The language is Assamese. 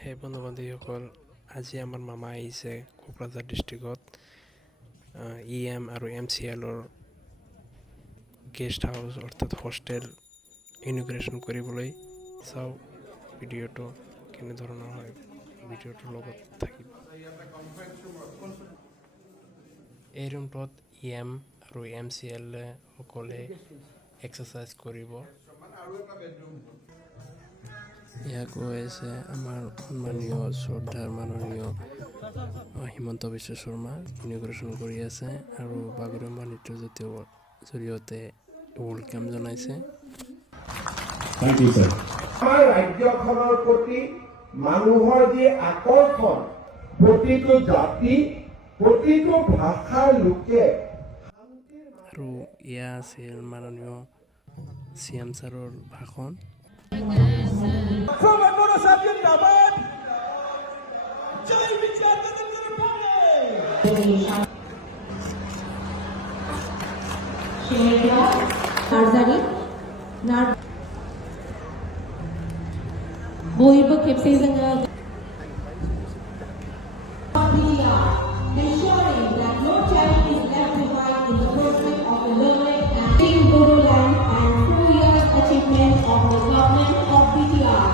সেই বন্ধু বান্ধৱীসকল আজি আমাৰ মামা আহিছে কোকৰাঝাৰ ডিষ্ট্ৰিক্টত EM আৰু MCLৰ গেষ্ট হাউচ অৰ্থাৎ হোষ্টেল ইনগ্ৰেশ্যন কৰিবলৈ। চাওঁ ভিডিঅ'টো কেনেধৰণৰ হয়, ভিডিঅ'টোৰ লগত থাকিব। এই ৰুমটোত EM আৰু MCL সকলে এক্সাৰচাইজ কৰিব। ইয়াক হৈছে আমাৰ সন্মানীয় শ্ৰদ্ধাৰ মাননীয় হিমন্ত বিশ্ব শৰ্মা ইনগ্ৰেশ্যন কৰি আছে আৰু বাগৰুম্বা নৃত্যৰ জৰিয়তে ৱেলকাম জনাইছে। আমাৰ ৰাজ্যখনৰ প্ৰতি মানুহৰ যি আকৰ্ষণ, প্ৰতিটো জাতি প্ৰতিটো ভাষাৰ লোকে আৰু এয়া আছিল মাননীয় CM ছাৰৰ ভাষণ। Boyba Kipsing ensuring that no child is left behind in the process of the learning and team Guruland and 2 years achievement of the government of BTR.